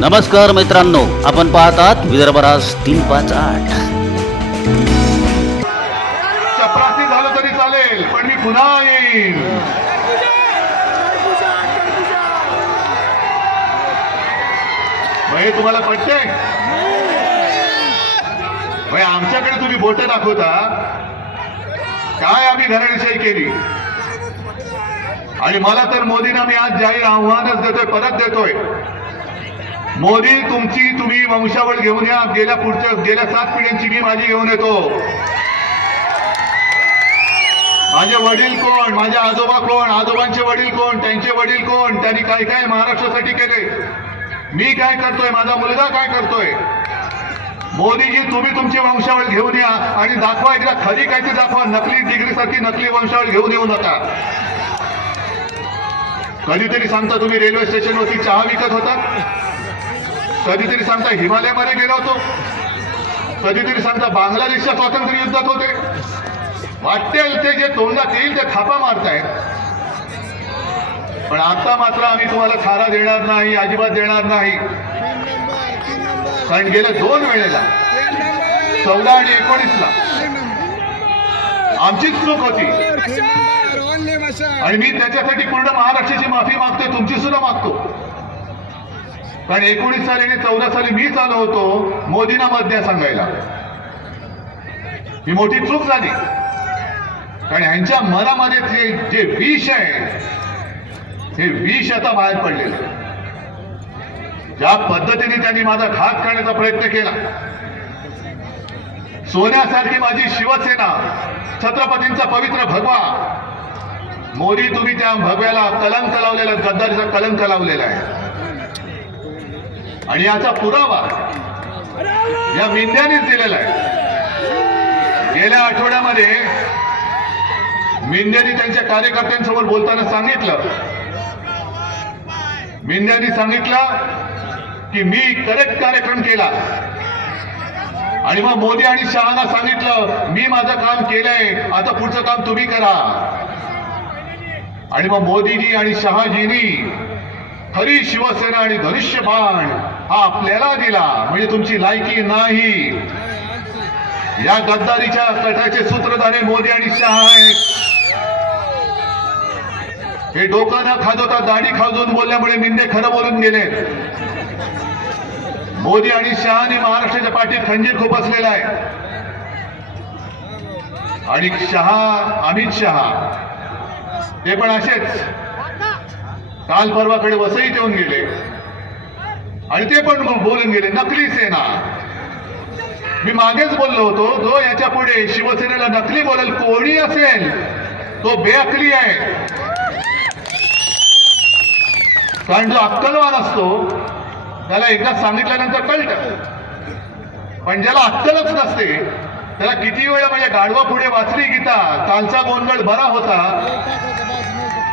नमस्कार मित्रांनो आपण पाहतात विदर्भ राज तीन पाच आठ. चपरासी झालं तरी चालेल पण मी पुन्हा येईन. हे तुम्हाला पटते भाई आमच्याकडे तुम्ही बोट दाखवता. काय आम्ही घराणेशाही केली? आणि मला तर मोदींना मी आज जाहीर आव्हानच देतोय परत देतोय. मोदी तुमची तुम्ही वंशावळ घेऊन या. गेल्या पुढच्या गेल्या सात पिढ्यांची मी माझी घेऊन येतो. माझे वडील कोण? माझे आजोबा कोण? आजोबांचे वडील कोण? त्यांचे वडील कोण? त्यांनी काय काय महाराष्ट्रासाठी केले? मी काय करतोय? माझा मुलगा काय करतोय? मोदीजी तुम्ही तुमची वंशावळ घेऊन या आणि दाखवा एकदा खरी काय ते दाखवा. नकली डिग्री सारखी नकली वंशावळ घेऊन येऊ नका. कधीतरी सांगता तुम्ही रेल्वे स्टेशनवरती चहा विकत होता? कधीतरी सांगता हिमालयामध्ये गेलो होतो. कधीतरी सांगता बांगलादेशच्या स्वातंत्र्य युद्धात होते. वाटेल ते जे तोंडात येईल ते थापा मारतायत. पण आता मात्र आम्ही तुम्हाला थारा देणार नाही अजिबात देणार नाही. कारण गेल्या दोन वेळेला चौदा आणि एकोणीसला आमचीच चूक होती. आणि मी त्याच्यासाठी पूर्ण महाराष्ट्राची माफी मागतोय तुमची सुद्धा मागतो. कारण एकोणीस साली आणि चौदा साली मीच आलो होतो मोदींना मध्या सांगायला. ही मोठी चूक झाली. कारण ह्यांच्या मनामध्ये जे जे विष आहे हे विष आता बाहेर पडलेलं आहे. ज्या पद्धतीने त्यांनी माझा घात करण्याचा प्रयत्न केला सोन्यासारखी माझी शिवसेना छत्रपतींचा पवित्र भगवा मोदी तुम्ही त्या भगव्याला कलंक लावलेला गद्दारीचा कलंक लावलेला आहे. आणि याचा पुरावा या मिंद्यानेच दिलेला आहे. गेल्या आठवड्यामध्ये मेंढ्यांनी त्यांच्या कार्यकर्त्यांसमोर बोलताना सांगितलं. मेंढ्यांनी सांगितलं की मी करेक्ट कार्यक्रम केला. आणि मग मोदी आणि शहाना सांगितलं मी माझं काम केलंय आता पुढचं काम तुम्ही करा. आणि मग मोदीजी आणि शहाजींनी खरी शिवसेना आणि धनुष्यबाण हा आपल्याला दिला. म्हणजे तुमची लायकी नाही. या गद्दारीच्या कटाचे सूत्रधारे मोदी आणि शहा आहेत. हे डोकं न खाजवता दाढी खाजवून बोलल्यामुळे मिंदे खरं बोलून गेले मोदी आणि शहाने महाराष्ट्राच्या पाठीत खंजीर खूप असलेला आहे. आणि शहा अमित शहा ते पण असेच. काल परवाकडे वसईत येऊन गेले. आणि ते पण बोलून गेले नकली सेना. मी मागेच बोललो होतो जो याच्यापुढे शिवसेनेला नकली बोलेल कोणी असेल तो बेअकली आहे. कारण जो अक्कलवान असतो त्याला एकदा सांगितल्यानंतर कळत. पण ज्याला अक्कलच नसते त्याला किती वेळा म्हणजे गाढवा पुढे वाचली गीता कालचा गोंधळ बरा होता.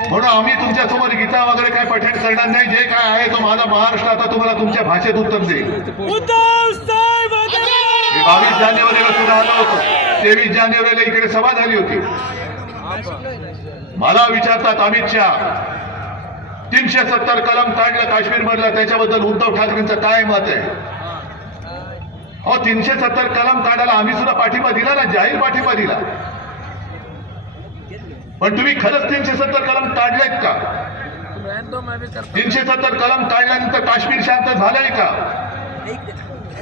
म्हणून आम्ही तुमच्यासमोर गीता वगैरे काय पठण करणार नाही जे काय आहे तो माझा महाराष्ट्र आता तुम्हाला तुमच्या भाषेत उत्तर देईल. बावीस जानेवारीला सुद्धा आलो होतो. तेवीस जानेवारीला इकडे सभा झाली होती. मला विचारतात अमित शहा तीनशे सत्तर कलम काढलं काश्मीर मधला त्याच्याबद्दल उद्धव ठाकरेंचं काय मत आहे? अहो तीनशे सत्तर कलम काढायला आम्ही सुद्धा पाठिंबा दिला ना जाहीर पाठिंबा दिला. पण तुम्ही खरंच तीनशे सत्तर कलम काढलेत का? तीनशे सत्तर कलम काढल्यानंतर काश्मीर शांत झालंय का?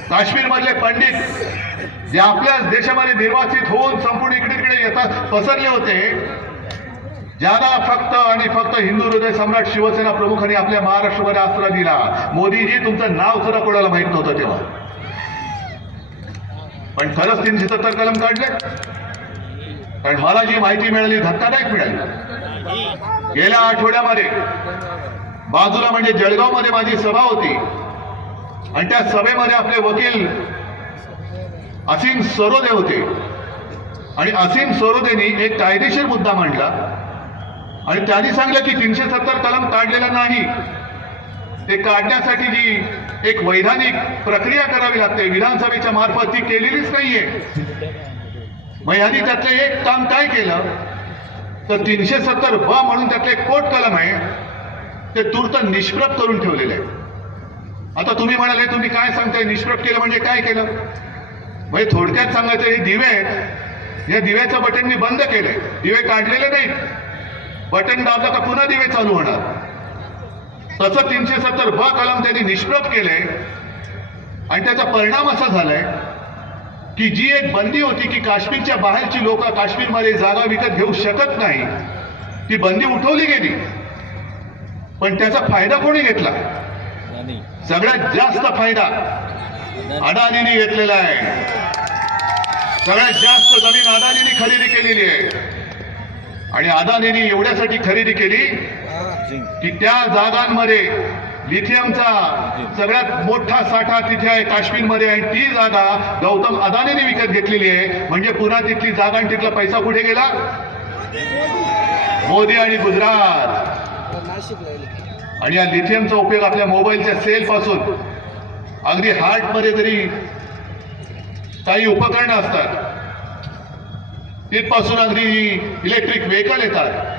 काश्मीर मधले पंडित जे आपल्या देशामध्ये निर्वासित होऊन संपूर्ण इकडे तिकडे येतात पसरले होते ज्यांना फक्त आणि फक्त हिंदू हृदय सम्राट शिवसेना प्रमुखांनी आपल्या महाराष्ट्रामध्ये आसरा दिला. मोदीजी तुमचं नाव सुद्धा कोणाला माहीत नव्हतं तेव्हा. पण खरंच तीनशे सत्तर कलम काढले. कारण मला जी माहिती मिळाली धक्कादायक मिळाली. गेल्या आठवड्यामध्ये बाजूला म्हणजे जळगावमध्ये माझी सभा होती. आणि त्या सभेमध्ये आपले वकील असीम सरोदे होते. आणि असीम सरोदेनी एक कायदेशीर मुद्दा मांडला. आणि त्यांनी सांगितलं की तीनशे सत्तर कलम काढलेला नाही. ते काढण्यासाठी जी एक वैधानिक प्रक्रिया करावी लागते विधानसभेच्या मार्फत ती केलेलीच नाहीये. मग यांनी त्यातलं एक काम काय केलं? तर तीनशे सत्तर ब म्हणून त्यातलं एक कोट कलम आहे ते तूर्त निष्प्रभ करून ठेवलेलं आहे आता तुम्ही म्हणाले तुम्ही काय सांगताय? निष्प्रभ केलं म्हणजे काय केलं? म्हणजे थोडक्यात सांगायचं हे दिवे आहेत. या दिव्याचं बटन मी बंद केलंय. दिवे काढलेले नाहीत. बटन दाबलं का पुन्हा दिवे चालू होणार? तसं तीनशे सत्तर ब कलम त्यांनी निष्प्रभ केलंय आणि त्याचा परिणाम असा झालाय की जी एक बंदी होती की काश्मीरच्या बाहेरची लोक काश्मीरमध्ये जागा विकत घेऊ शकत नाही ती बंदी उठवली गेली. पण त्याचा फायदा कोणी घेतला? सगळ्यात जास्त फायदा अडाणीने घेतलेला आहे. सगळ्यात जास्त जमीन अदानीने खरेदी केलेली आहे. आणि अदानीने एवढ्यासाठी खरेदी केली की त्या जागांमध्ये लिथियमचा सगळ्यात मोठा साठा तिथे आहे काश्मीरमध्ये आणि ती जागा गौतम अदानीने विकत घेतलेली आहे. म्हणजे पुन्हा तिथली जागा आणि तिथला पैसा कुठे गेला? मोदी आणि गुजरात. आणि या लिथियमचा उपयोग आपल्या मोबाईलच्या सेल पासून अगदी हार्टमध्ये तरी काही उपकरणं असतात. तिथपासून अगदी इलेक्ट्रिक व्हेकल येतात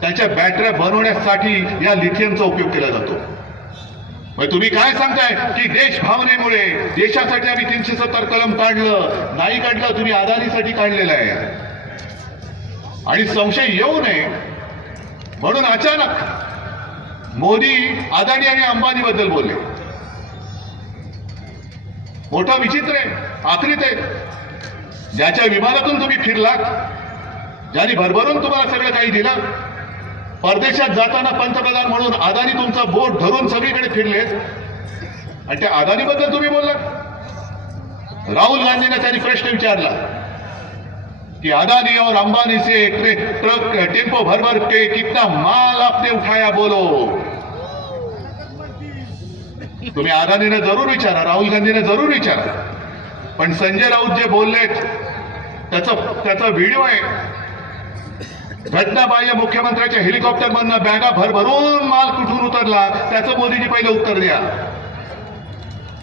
त्याच्या बॅटऱ्या बनवण्यासाठी या लिथियमचा उपयोग केला जातो. मग तुम्ही काय सांगताय? की देश भावनेमुळे देशासाठी आम्ही तीनशे सत्तर कलम काढलं नाही काढलं तुम्ही अदानीसाठी काढलेलं आहे. आणि संशय येऊ नये. म्हणून अचानक मोदी अदानी आणि अंबानी बद्दल बोलले. मोठा विचित्र आहे आखरीत आहे. ज्याच्या विमानातून तुम्ही फिरलात ज्यांनी भरभरून तुम्हाला सगळं काही दिलं परदेशात जाताना पंतप्रधान म्हणून अदानी तुमचा बोट धरून सगळीकडे फिरले. आणि त्या अदानीबद्दल तुम्ही बोललात राहुल गांधींना त्यांनी प्रश्न विचारला कि अदानी और अंबानी से ट्रक टेम्पो भर भर के कितना माल आपने उठाया बोलो? तुम्ही अदानीने जरूर विचारा राहुल गांधीने जरूर विचारा. पण संजय राऊत जे बोललेत त्याचा त्याचा व्हिडिओ आहे. घटनाबाह्य मुख्यमंत्र्याच्या हेलिकॉप्टर मधनं बॅगा भरभरून माल कुठून उतरला? त्याचं मोदीजी पहिलं उत्तर द्या.